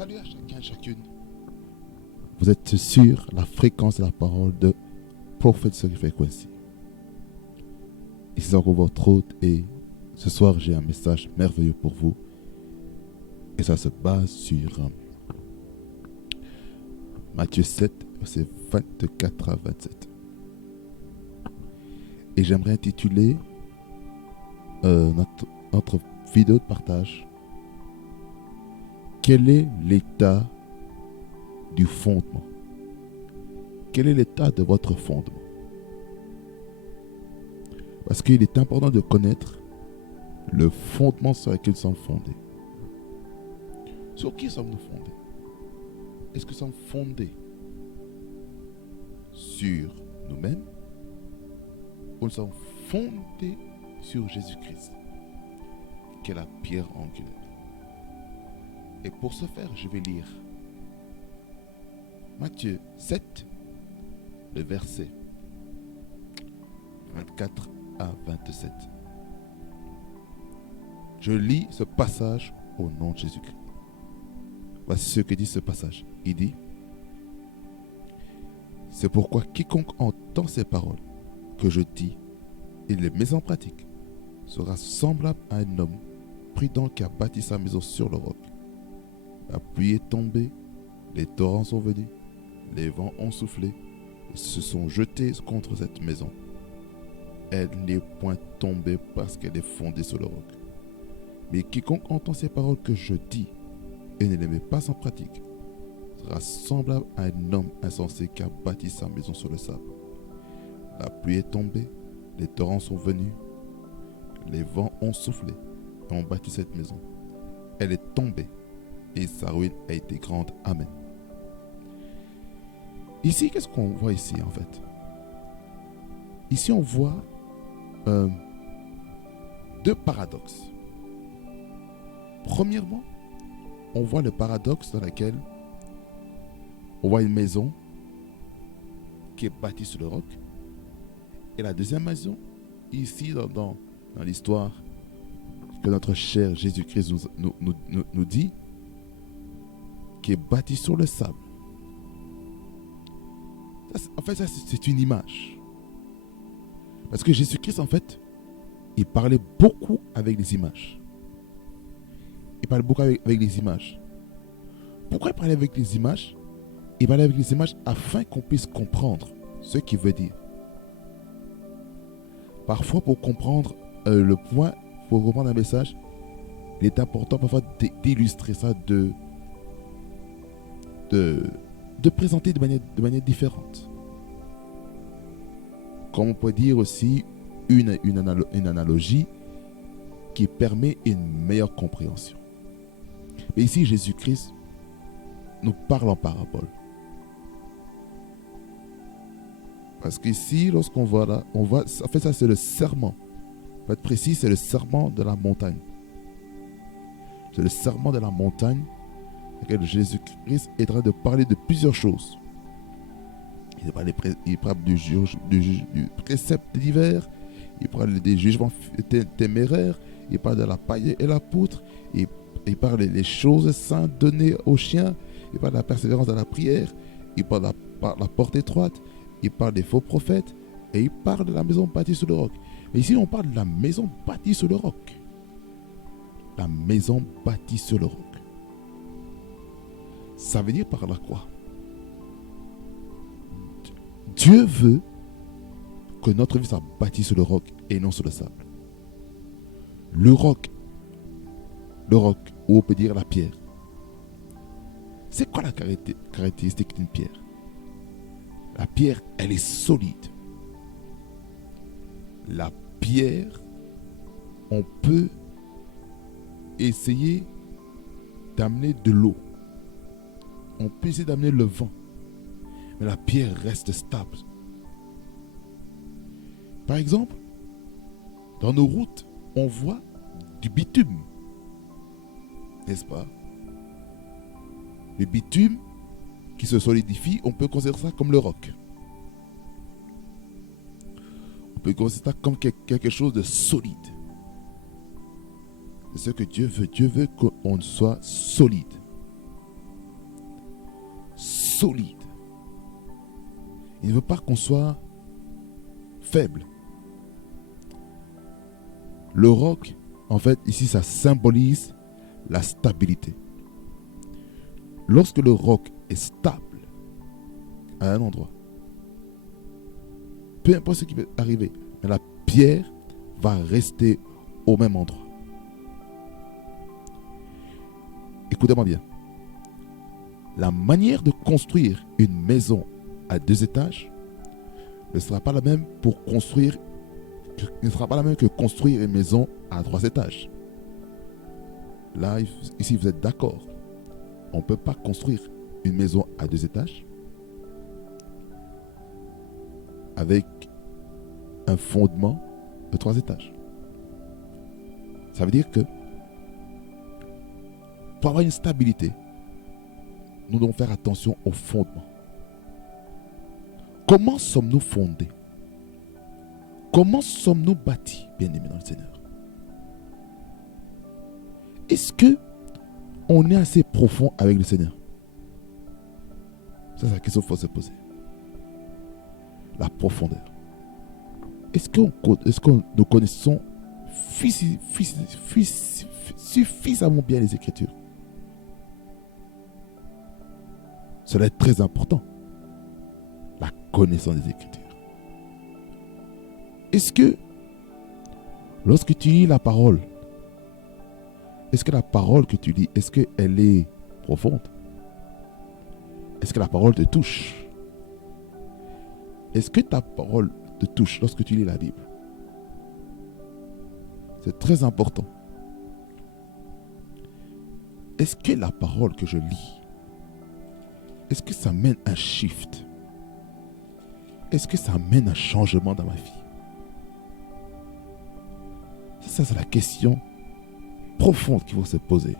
Salut à chacun et chacune. Vous êtes sur la fréquence de la parole de Prophetic Frequency. Ici c'est encore votre hôte et ce soir j'ai un message merveilleux pour vous. Et ça se base sur Matthieu 7, versets 24 à 27. Et j'aimerais intituler notre vidéo de partage: quel est l'état du fondement? Quel est l'état de votre fondement? Parce qu'il est important de connaître le fondement sur lequel nous sommes fondés. Sur qui sommes-nous fondés? Est-ce que nous sommes fondés sur nous-mêmes ou nous sommes fondés sur Jésus-Christ, qui est la pierre angulaire? Et pour ce faire, je vais lire Matthieu 7, le verset 24 à 27. Je lis ce passage au nom de Jésus-Christ. Voici ce que dit ce passage. Il dit: c'est pourquoi quiconque entend ces paroles que je dis et les met en pratique sera semblable à un homme prudent qui a bâti sa maison sur le roc. La pluie est tombée, les torrents sont venus, les vents ont soufflé et se sont jetés contre cette maison. Elle n'est point tombée parce qu'elle est fondée sur le roc. Mais quiconque entend ces paroles que je dis et ne les met pas en pratique sera semblable à un homme insensé qui a bâti sa maison sur le sable. La pluie est tombée, les torrents sont venus, les vents ont soufflé et ont bâti cette maison. Elle est tombée et sa ruine a été grande. Amen. Ici, qu'est-ce qu'on voit ici en fait? Ici, on voit deux paradoxes. Premièrement, on voit le paradoxe dans lequel on voit une maison qui est bâtie sur le roc. Et la deuxième maison, ici dans l'histoire que notre cher Jésus-Christ nous dit, qui est bâtie sur le sable. En fait, ça c'est une image. Parce que Jésus-Christ, en fait, il parlait beaucoup avec les images. Il parlait beaucoup avec les images. Pourquoi il parlait avec les images? Il parlait avec les images afin qu'on puisse comprendre ce qu'il veut dire. Parfois, pour comprendre le point, pour comprendre un message, il est important parfois d'illustrer ça, de présenter de manière différente. Comme on peut dire aussi une analogie qui permet une meilleure compréhension. Mais ici, Jésus-Christ nous parle en parabole. Parce qu'ici, lorsqu'on voit là, on voit, en fait, ça c'est le serment. Pour être précis, c'est le serment de la montagne. C'est le serment de la montagne dans lequel Jésus-Christ est en train de parler de plusieurs choses. Il parle du précepte divers, il parle des jugements téméraires, il parle de la paille et la poutre, il parle des choses saintes données aux chiens, il parle de la persévérance dans la prière, il parle de la porte étroite, il parle des faux prophètes et il parle de la maison bâtie sur le roc. Mais ici, on parle de la maison bâtie sur le roc. La maison bâtie sur le roc. Ça veut dire par là quoi? Dieu veut que notre vie soit bâtie sur le roc et non sur le sable. Le roc, ou on peut dire la pierre. C'est quoi la caractéristique d'une pierre? La pierre, elle est solide. La pierre, on peut essayer d'amener de l'eau. On peut essayer d'amener le vent. Mais la pierre reste stable. Par exemple, dans nos routes, on voit du bitume. N'est-ce pas? Le bitume qui se solidifie, on peut considérer ça comme le roc. On peut considérer ça comme quelque chose de solide. C'est ce que Dieu veut. Dieu veut qu'on soit solide. solide. Il ne veut pas qu'on soit faible. Le roc, en fait, ici, ça symbolise la stabilité. Lorsque le roc est stable à un endroit, peu importe ce qui peut arriver, mais la pierre va rester au même endroit. Écoutez-moi bien. La manière de construire une maison à 2 étages ne sera pas la même que construire une maison à 3 étages. Là, ici, vous êtes d'accord. On ne peut pas construire une maison à 2 étages avec un fondement de 3 étages. Ça veut dire que pour avoir une stabilité, nous devons faire attention au fondement. Comment sommes-nous fondés? Comment sommes-nous bâtis, bien-aimés dans le Seigneur? Est-ce que on est assez profond avec le Seigneur? Ça, c'est la question qu'il faut se poser. La profondeur. Est-ce que nous connaissons suffisamment bien les Écritures? Cela est très important. La connaissance des Écritures. Est-ce que, lorsque tu lis la parole, est-ce que la parole que tu lis, est-ce qu'elle est profonde? Est-ce que la parole te touche? Est-ce que ta parole te touche lorsque tu lis la Bible? C'est très important. Est-ce que la parole que je lis, est-ce que ça mène un shift? Est-ce que ça mène un changement dans ma vie? Ça, c'est la question profonde qu'il faut se poser.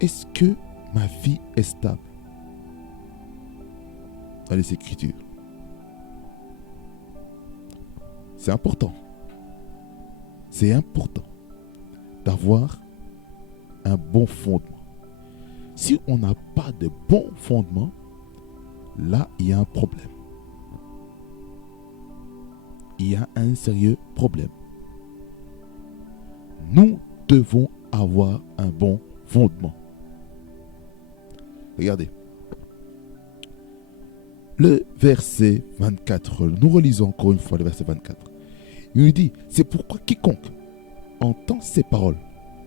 Est-ce que ma vie est stable dans les Écritures? C'est important. C'est important d'avoir un bon fondement. Si on n'a pas de bon fondement, là, il y a un problème. Il y a un sérieux problème. Nous devons avoir un bon fondement. Regardez. Le verset 24, nous relisons encore une fois le verset 24. Il nous dit, c'est pourquoi quiconque entend ces paroles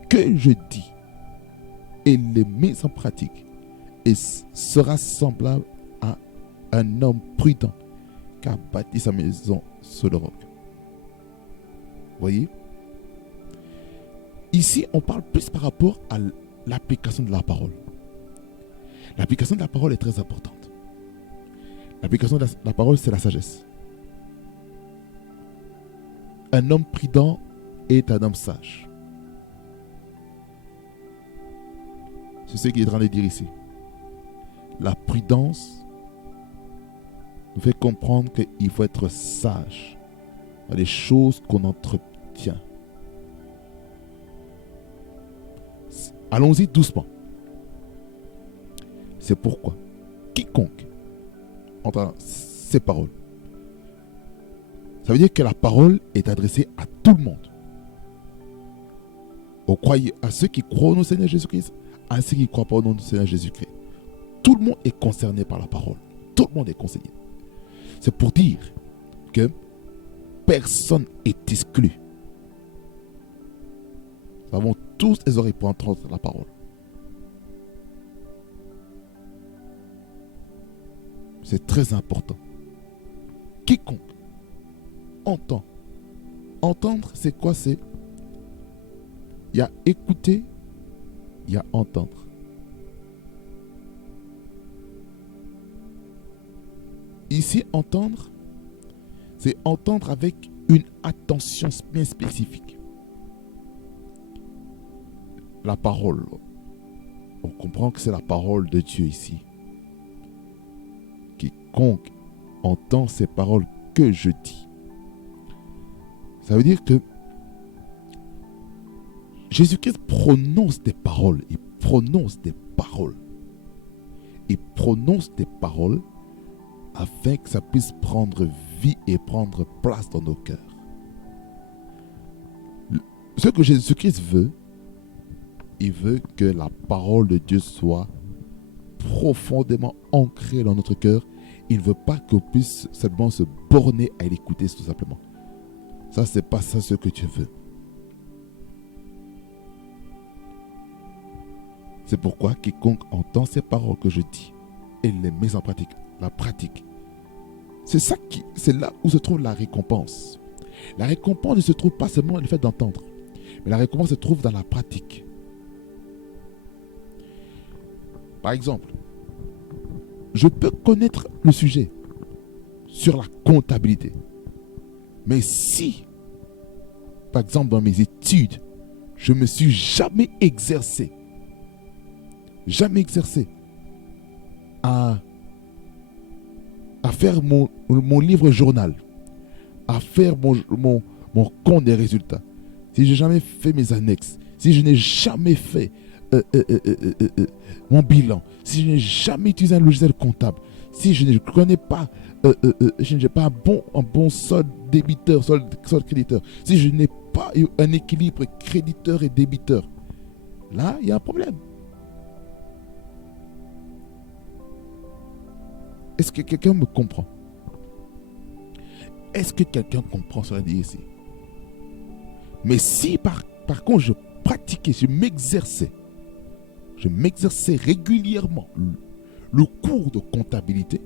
que je dis et les met en pratique et sera semblable à un homme prudent qui a bâti sa maison sur le roc. Voyez? Ici, on parle plus par rapport à l'application de la parole. L'application de la parole est très importante. L'application de la parole, c'est la sagesse. Un homme prudent est un homme sage. C'est ce qu'il est en train de dire ici. La prudence nous fait comprendre qu'il faut être sage dans les choses qu'on entretient. Allons-y doucement. C'est pourquoi quiconque entend ces paroles, ça veut dire que la parole est adressée à tout le monde. À ceux qui croient au nom du Seigneur Jésus-Christ, à ceux qui ne croient pas au nom du Seigneur Jésus-Christ. Tout le monde est concerné par la parole. Tout le monde est concerné. C'est pour dire que personne n'est exclu. Nous avons tous les oreilles pour entendre la parole. C'est très important. Quiconque entend. Entendre, c'est quoi? C'est il y a écouter, il y a entendre. Ici, entendre, c'est entendre avec une attention bien spécifique. La parole, on comprend que c'est la parole de Dieu ici. Quiconque entend ces paroles que je dis. Ça veut dire que Jésus-Christ prononce des paroles. Il prononce des paroles. il prononce des paroles afin que ça puisse prendre vie et prendre place dans nos cœurs. Ce que Jésus-Christ veut, il veut que la parole de Dieu soit profondément ancrée dans notre cœur. Il ne veut pas qu'on puisse simplement se borner à l'écouter tout simplement. Ça, c'est pas ça ce que Dieu veut. C'est pourquoi quiconque entend ces paroles que je dis et les met en pratique, la pratique, c'est là où se trouve la récompense. La récompense ne se trouve pas seulement dans le fait d'entendre, mais la récompense se trouve dans la pratique. Par exemple, je peux connaître le sujet sur la comptabilité. Mais si, par exemple, dans mes études, je ne me suis jamais exercé à faire mon livre journal, à faire mon compte des résultats, si je n'ai jamais fait mes annexes, si je n'ai jamais fait mon bilan, si je n'ai jamais utilisé un logiciel comptable, si je ne connais pas, je n'ai pas un bon solde débiteur, solde créditeur, si je n'ai pas un équilibre créditeur et débiteur, là, il y a un problème. Est-ce que quelqu'un me comprend? Est-ce que quelqu'un comprend cela dit ici? Mais si par contre je pratiquais, je m'exerçais régulièrement le cours de comptabilité,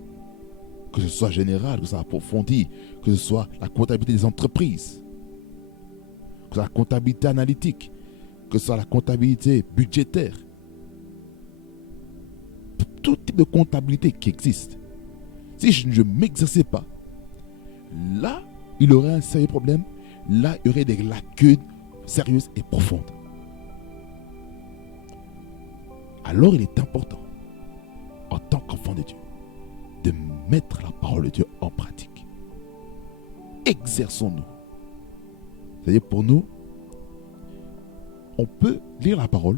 que ce soit général, que ce soit approfondi, que ce soit la comptabilité des entreprises, que ce soit la comptabilité analytique, que ce soit la comptabilité budgétaire, tout type de comptabilité qui existe, si je ne m'exerçais pas, là, il y aurait un sérieux problème, là, il y aurait des lacunes sérieuses et profondes. Alors, il est important, en tant qu'enfant de Dieu, de mettre la parole de Dieu en pratique. Exerçons-nous. C'est-à-dire, pour nous, on peut lire la parole,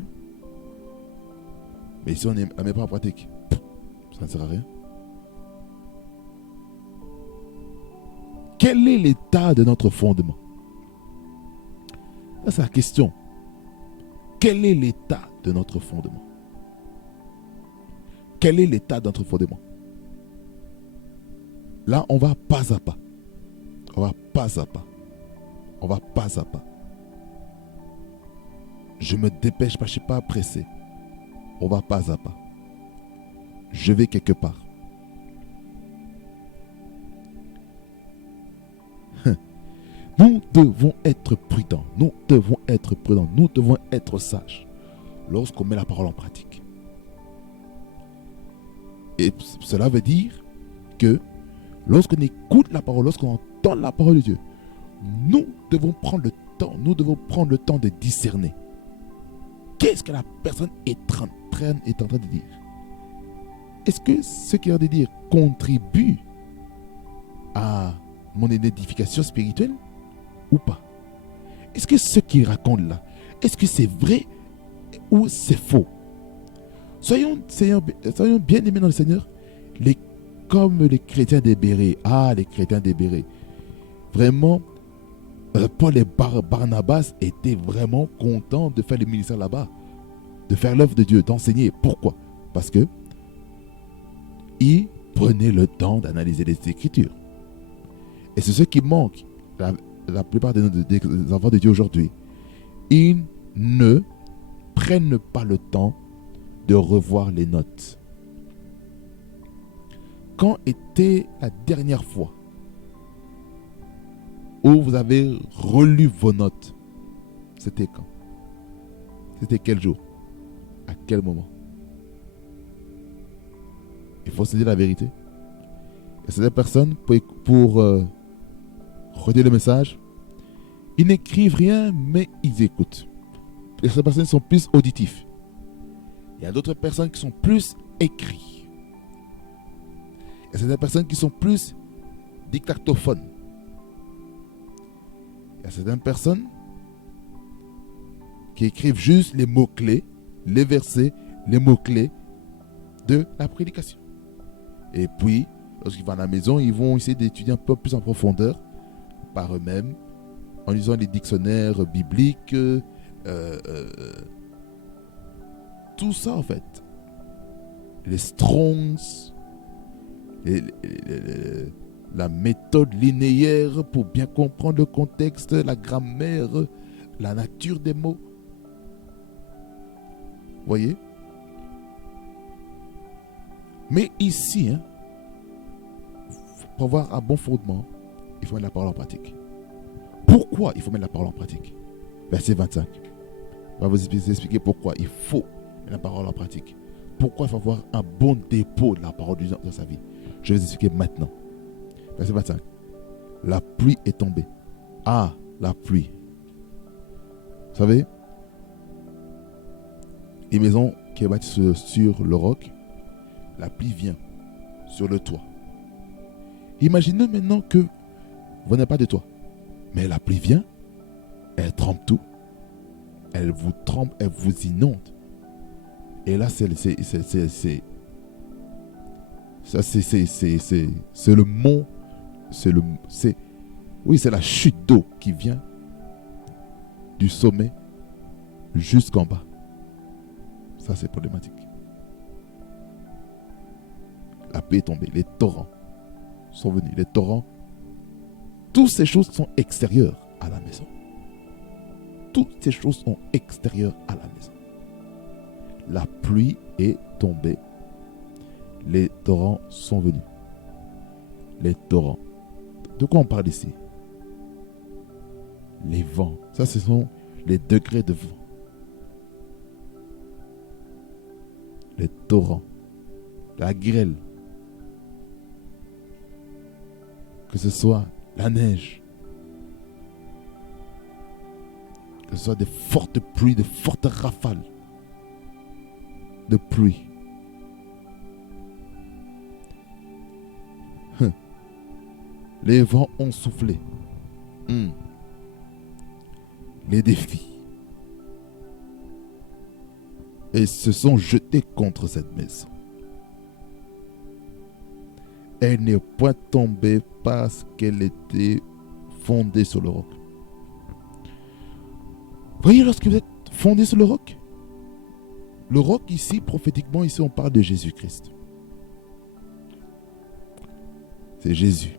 mais si on ne la met pas en pratique, ça ne sert à rien. Quel est l'état de notre fondement? Ça, c'est la question. Quel est l'état de notre fondement? Quel est l'état de notre fondement? Là, on va pas à pas. On va pas à pas. On va pas à pas. Je me dépêche pas, je ne suis pas pressé. On va pas à pas. Je vais quelque part. Nous devons être prudents. Nous devons être prudents. Nous devons être sages lorsqu'on met la parole en pratique. Et cela veut dire que lorsqu'on écoute la parole, lorsqu'on entend la parole de Dieu, nous devons prendre le temps. Nous devons prendre le temps de discerner. Qu'est-ce que la personne est en train de dire? Est-ce que ce qu'il a de dire contribue à mon édification spirituelle ou pas? Est-ce que ce qu'il raconte là, est-ce que c'est vrai ou c'est faux? Soyons bien aimés dans le Seigneur, comme les chrétiens des Bérets. Ah, les chrétiens des Bérets. Vraiment, Paul et Barnabas étaient vraiment contents de faire le ministère là-bas, de faire l'œuvre de Dieu, d'enseigner. Pourquoi? Parce que ils prenaient le temps d'analyser les Écritures. Et c'est ce qui manque. La plupart des enfants de Dieu aujourd'hui, ils ne prennent pas le temps de revoir les notes. Quand était la dernière fois où vous avez relu vos notes? C'était quand? C'était quel jour? À quel moment? Il faut se dire la vérité. Et certaines personnes, pour redire le message, ils n'écrivent rien, mais ils écoutent. Et certaines personnes sont plus auditifs. Il y a d'autres personnes qui sont plus écrits. Il y a certaines personnes qui sont plus dictatophones. Il y a certaines personnes qui écrivent juste les mots-clés, les versets, les mots-clés de la prédication. Et puis, lorsqu'ils vont à la maison, ils vont essayer d'étudier un peu plus en profondeur par eux-mêmes, en lisant les dictionnaires bibliques, tout ça en fait. Les Strongs, la méthode linéaire pour bien comprendre le contexte, la grammaire, la nature des mots. Vous voyez? Mais ici, pour avoir un bon fondement, il faut mettre la parole en pratique. Pourquoi il faut mettre la parole en pratique? Verset 25. On va vous expliquer pourquoi il faut mettre la parole en pratique. Pourquoi il faut avoir un bon dépôt de la parole de Dieu dans sa vie. Je vais vous expliquer maintenant. Verset 25. La pluie est tombée. Ah, la pluie. Vous savez, les maisons qui est bâtie sur le roc, la pluie vient sur le toit. Imaginez maintenant que vous n'avez pas de toit. Mais la pluie vient, elle trempe tout. Elle vous trempe, elle vous inonde. Et là, c'est le mont, c'est la chute d'eau qui vient du sommet jusqu'en bas. Ça, c'est problématique. La pluie est tombée, les torrents sont venus, les torrents. Toutes ces choses sont extérieures à la maison. Toutes ces choses sont extérieures à la maison. La pluie est tombée. Les torrents sont venus. Les torrents. De quoi on parle ici? Les vents. Ça, ce sont les degrés de vent. Les torrents. La grêle. Que ce soit la neige. Que ce soit des fortes pluies, de fortes rafales de pluie. Les vents ont soufflé. Les défis. Et se sont jetés contre cette maison. Elle n'est point tombée parce qu'elle était fondée sur le roc. Voyez, lorsque vous êtes fondé sur le roc ici, prophétiquement, ici on parle de Jésus-Christ. C'est Jésus.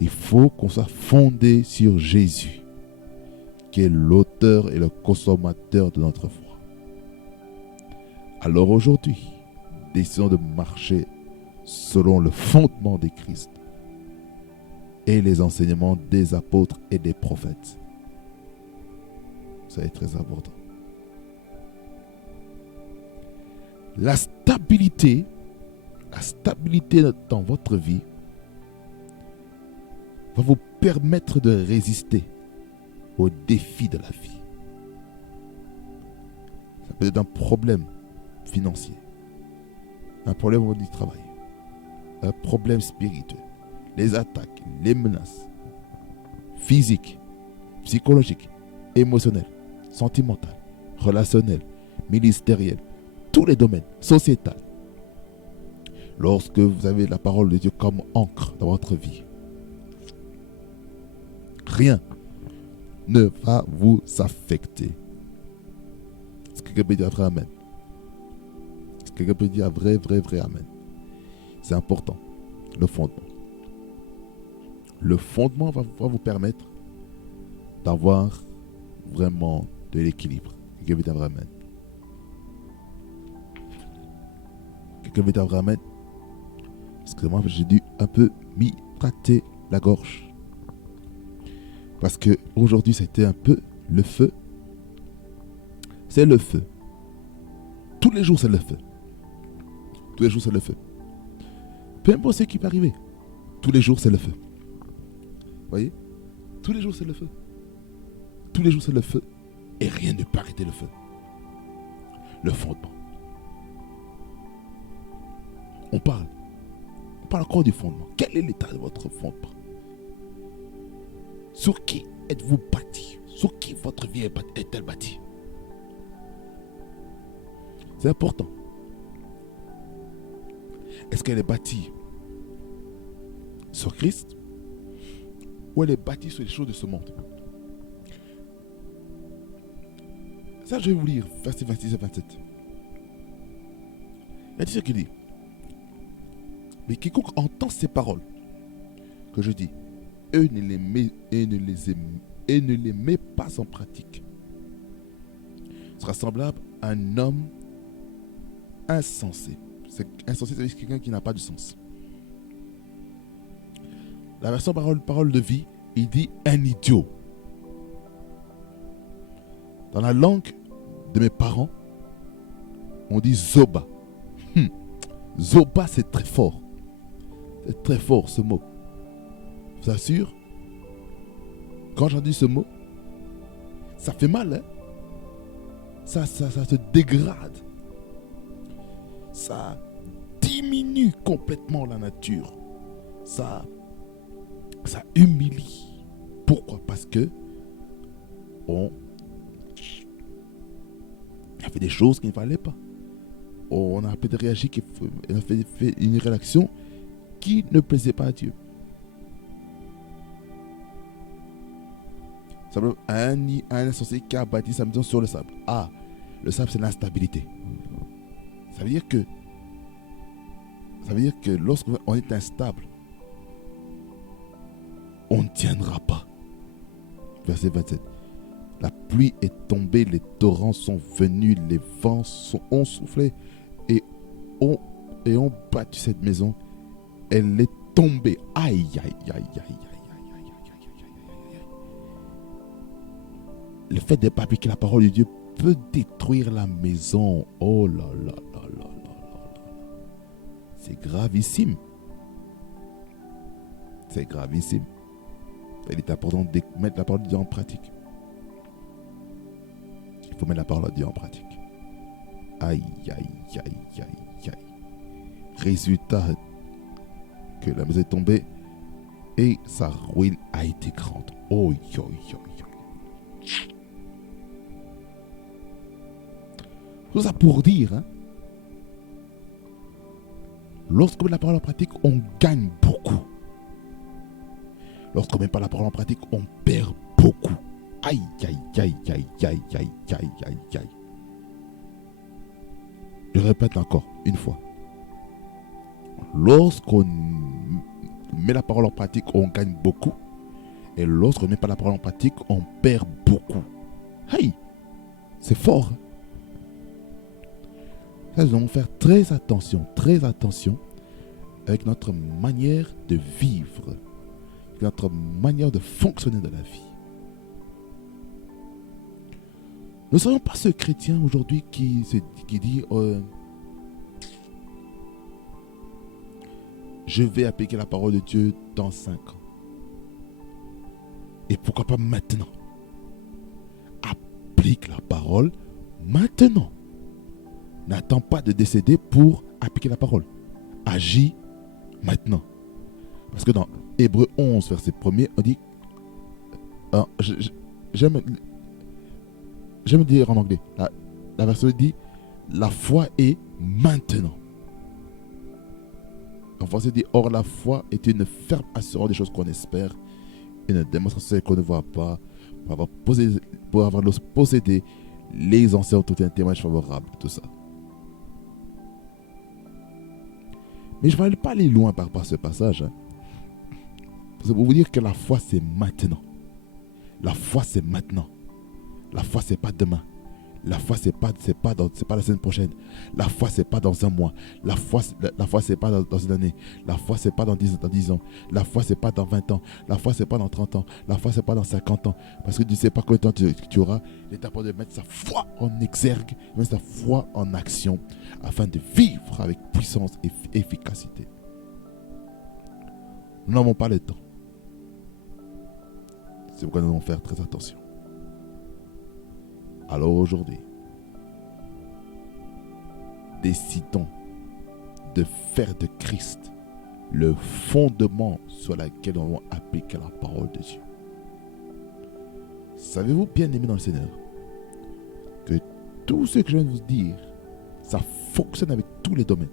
Il faut qu'on soit fondé sur Jésus, qui est l'auteur et le consommateur de notre foi. Alors aujourd'hui, décidons de marcher selon le fondement de Christ et les enseignements des apôtres et des prophètes. Ça est très important. La stabilité dans votre vie va vous permettre de résister aux défis de la vie. Ça peut être un problème financier, un problème au niveau du travail, un problème spirituel, les attaques, les menaces physiques, psychologiques, émotionnelles, sentimentales, relationnelles, ministérielles, tous les domaines, sociétal. Lorsque vous avez la parole de Dieu comme encre dans votre vie, rien ne va vous affecter. Est-ce que quelqu'un peut dire vrai amen? Est-ce que quelqu'un peut dire vrai amen? C'est important, le fondement. Le fondement va vous permettre d'avoir vraiment de l'équilibre. Quelqu'un peut dire vrai amen? Quelqu'un veut dire amen? Excusez-moi, j'ai dû un peu m'hydrater la gorge. Parce que aujourd'hui, c'était un peu le feu. C'est le feu. Tous les jours, c'est le feu. Tous les jours, c'est le feu. Peu importe ce qui peut arriver. Tous les jours, c'est le feu. Vous voyez? Tous les jours, c'est le feu. Tous les jours, c'est le feu. Et rien ne peut arrêter le feu. Le fondement. On parle encore du fondement. Quel est l'état de votre fondement? Sur qui êtes-vous bâti? Sur qui votre vie est-elle bâtie? C'est important. Est-ce qu'elle est bâtie sur Christ ou elle est bâtie sur les choses de ce monde? Ça, je vais vous lire, versets 26 et 27. Il y a ce qu'il dit. Mais quiconque entend ces paroles que je dis, eux ne les met pas en pratique, sera semblable à un homme insensé. Insensé, c'est quelqu'un qui n'a pas de sens. La version parole de vie, il dit un idiot. Dans la langue de mes parents, on dit Zoba. Zoba, c'est très fort. C'est très fort ce mot. Je vous assure, quand j'en dis ce mot, ça fait mal, hein? Ça se dégrade. Ça diminue complètement la nature. Ça humilie. Pourquoi? Parce que on a fait des choses qu'il ne fallait pas. On a peut-être réagi, on a fait une réaction qui ne plaisait pas à Dieu. Un insensé qui a bâti sa maison sur le sable. Ah, le sable, c'est l'instabilité. Ça veut dire que lorsqu'on est instable, on ne tiendra pas. Verset 27. La pluie est tombée, les torrents sont venus, les vents ont soufflé et ont battu cette maison. Elle est tombée. Aïe, aïe, aïe, aïe, aïe. Le fait de ne pas appliquer la parole de Dieu peut détruire la maison. Oh là là là là là là. C'est gravissime. C'est gravissime. Il est important de mettre la parole de Dieu en pratique. Il faut mettre la parole de Dieu en pratique. Aïe, aïe, aïe, aïe, aïe. Résultat, que la maison est tombée et sa ruine a été grande. Oh, yo, yo, yo. Tout ça pour dire, hein, lorsqu'on met la parole en pratique, on gagne beaucoup. Lorsqu'on ne met pas la parole en pratique, on perd beaucoup. Aïe, aïe, aïe, aïe, aïe, aïe, aïe, aïe, aïe. Je répète encore une fois. Lorsqu'on met la parole en pratique, on gagne beaucoup. Et lorsqu'on ne met pas la parole en pratique, on perd beaucoup. Aïe, c'est fort. Nous devons faire très attention avec notre manière de vivre, notre manière de fonctionner dans la vie. Nous ne serions pas ce chrétien aujourd'hui qui dit je vais appliquer la parole de Dieu dans 5 ans. Et pourquoi pas maintenant? Applique la parole maintenant. N'attends pas de décéder pour appliquer la parole. Agis maintenant. Parce que dans Hébreux 11, verset 1er, on dit... J'aime dire en anglais. La version dit, la foi est maintenant. En français, dit, or la foi est une ferme assurance des choses qu'on espère, une démonstration qu'on ne voit pas, pour avoir possédé les anciens ont tout un témoignage favorable, tout ça. Mais je ne vais pas aller loin par rapport à ce passage. Hein. Pour vous dire que la foi, c'est maintenant. La foi, c'est maintenant. La foi, c'est pas demain. La foi, c'est pas la semaine prochaine. La foi, c'est pas dans un mois. La foi, c'est pas dans une année. La foi, c'est pas dans 10 ans. La foi, c'est pas dans 20 ans. La foi, c'est pas dans 30 ans. La foi, c'est pas dans 50 ans. Parce que tu ne sais pas combien de temps tu auras. Il est important de mettre sa foi en exergue, mettre sa foi en action, afin de vivre avec puissance et efficacité. Nous n'avons pas le temps. C'est pourquoi nous devons faire très attention. Alors aujourd'hui, décidons de faire de Christ le fondement sur lequel nous allons appliquer la parole de Dieu. Savez-vous, bien aimé dans le Seigneur, que tout ce que je viens de vous dire, ça fonctionne avec tous les domaines.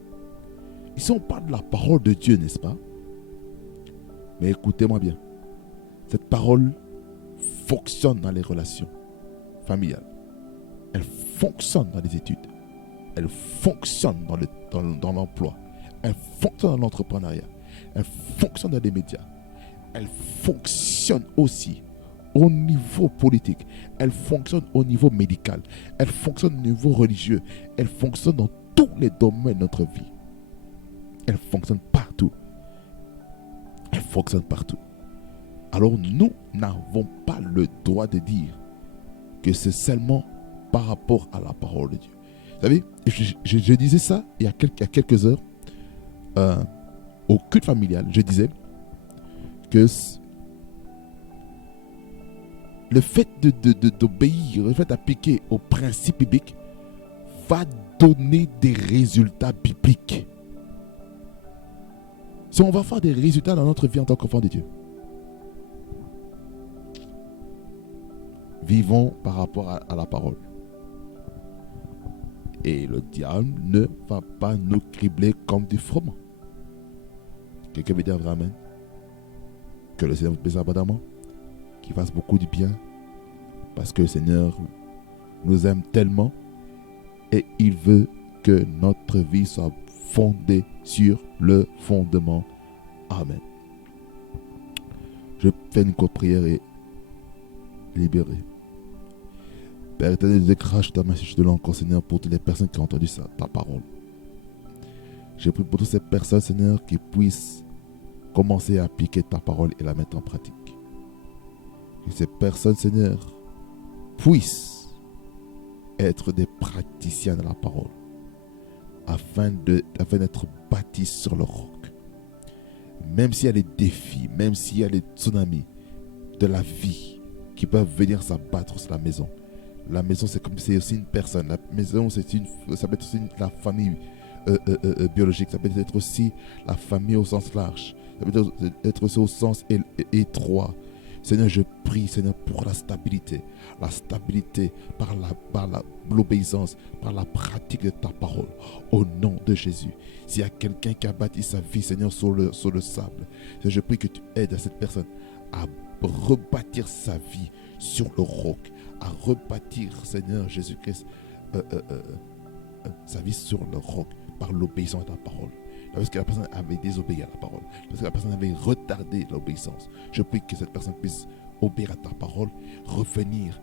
Ici, on parle de la parole de Dieu, n'est-ce pas? Mais écoutez-moi bien. Cette parole fonctionne dans les relations familiales. Elle fonctionne dans les études. Elle fonctionne dans l'emploi. Elle fonctionne dans l'entrepreneuriat. Elle fonctionne dans les médias. Elle fonctionne aussi au niveau politique. Elle fonctionne au niveau médical. Elle fonctionne au niveau religieux. Elle fonctionne dans tous les domaines de notre vie. Elle fonctionne partout. Elle fonctionne partout. Alors nous n'avons pas le droit de dire que c'est seulement par rapport à la parole de Dieu. Vous savez, je disais ça il y a quelques heures au culte familial. Je disais que le fait d'obéir, le fait d'appliquer aux principes bibliques va donner des résultats bibliques. Si on va faire des résultats dans notre vie en tant qu'enfant de Dieu, vivons par rapport à la parole. Et le diable ne va pas nous cribler comme du froment. Quelqu'un veut dire amen? Que le Seigneur vous bénisse abondamment, qu'il fasse beaucoup de bien, parce que le Seigneur nous aime tellement et il veut que notre vie soit fondée sur le fondement. Amen. Je fais une courte prière et libérer. Père éternel, je crache ta main, je te l'ai encore, Seigneur, pour toutes les personnes qui ont entendu ça, ta parole. Je prie pour toutes ces personnes, Seigneur, qui puissent commencer à appliquer ta parole et la mettre en pratique. Que ces personnes, Seigneur, puissent être des praticiens de la parole, afin d'être bâtis sur le roc. Même s'il y a des défis, même s'il y a des tsunamis de la vie qui peuvent venir s'abattre sur la maison. La maison, c'est aussi une personne. La maison, ça peut être aussi la famille biologique. Ça peut être aussi la famille au sens large. Ça peut être aussi au sens étroit. Seigneur, je prie, Seigneur, pour la stabilité. La stabilité par l'obéissance, par la pratique de ta parole. Au nom de Jésus. S'il y a quelqu'un qui a bâti sa vie, Seigneur, sur le sable, Seigneur, je prie que tu aides à cette personne à rebâtir sa vie sur le roc, à rebâtir, Seigneur Jésus-Christ, sa vie sur le roc par l'obéissance à ta parole. Parce que la personne avait désobéi à la parole, parce que la personne avait retardé l'obéissance. Je prie que cette personne puisse obéir à ta parole, revenir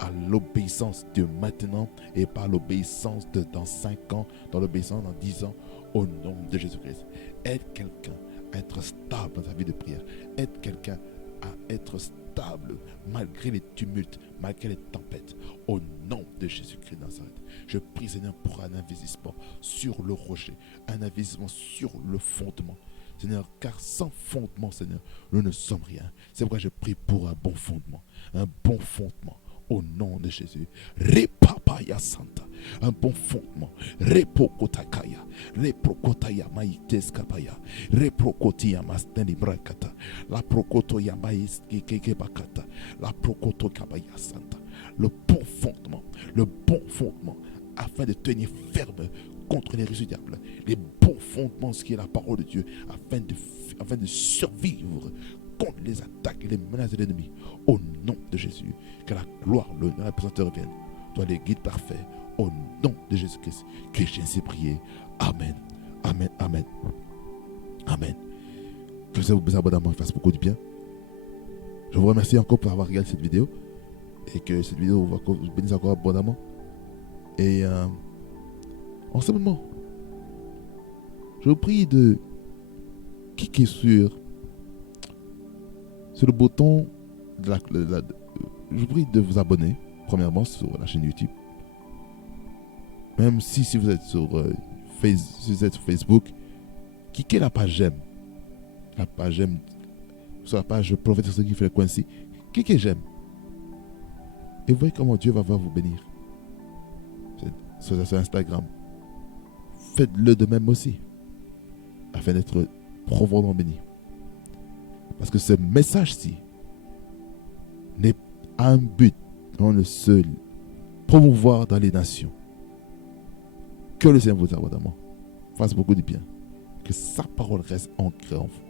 à l'obéissance de maintenant et pas l'obéissance de dans 5 ans, dans l'obéissance dans 10 ans, au nom de Jésus-Christ. Aide quelqu'un à être stable dans sa vie de prière. Aide quelqu'un à être stable malgré les tumultes, malgré les tempêtes, au nom de Jésus-Christ de Nazareth. Je prie, Seigneur, pour un investissement sur le rocher, un investissement sur le fondement. Seigneur, car sans fondement, Seigneur, nous ne sommes rien. C'est pourquoi je prie pour un bon fondement, au nom de Jésus. Repapaya Santa, un bon fondement. Repokotakaya, reprokotaya maiteskapaya, reprokotia masteni brakata, la prokotoya maiskeke bakata, la prokotokabaya Santa. Le bon fondement, afin de tenir ferme contre les ruses du diable. Les bons fondements, ce qui est la parole de Dieu, afin de survivre contre les attaques et les menaces de l'ennemi. Au nom de Jésus, que la gloire, l'honneur et la puissance te reviennent. Toi, les guides parfaits, au nom de Jésus-Christ, que j'ai ainsi prié. Amen. Amen. Amen. Amen. Que ça vous bénisse abondamment et fasse beaucoup de bien. Je vous remercie encore pour avoir regardé cette vidéo. Et que cette vidéo vous bénisse encore abondamment. Et en ce moment, je vous prie de cliquer sur le bouton je vous prie de vous abonner premièrement sur la chaîne YouTube. Même si vous êtes sur Facebook, cliquez la page j'aime. La page j'aime sur la page Prophète Guy Frequency. Cliquez j'aime. Et voyez comment Dieu va vous bénir. Sur Instagram. Faites-le de même aussi, afin d'être profondément béni. Parce que ce message-ci n'est pas un but, non le seul, promouvoir dans les nations. Que le Seigneur vous abondamment fasse beaucoup de bien. Que sa parole reste ancrée en vous.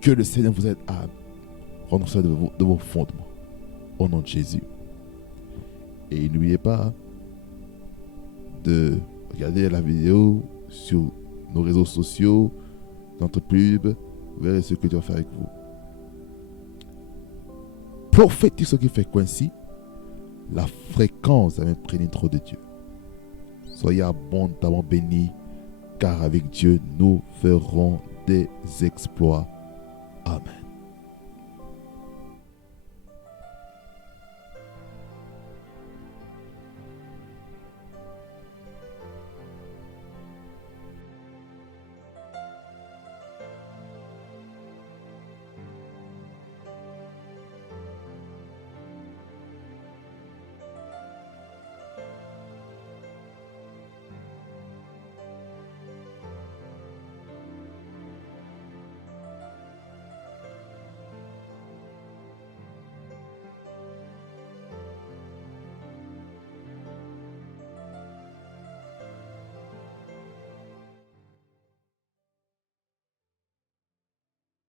Que le Seigneur vous aide à prendre soin de vos fondements. Au nom de Jésus. Et n'oubliez pas de regarder la vidéo sur nos réseaux sociaux, notre pub. Vous verrez ce que Dieu va faire avec vous. Prophétique ce qui fait qu'ainsi, la fréquence imprégnée trop de Dieu. Soyez abondamment bénis, car avec Dieu, nous ferons des exploits. Amen.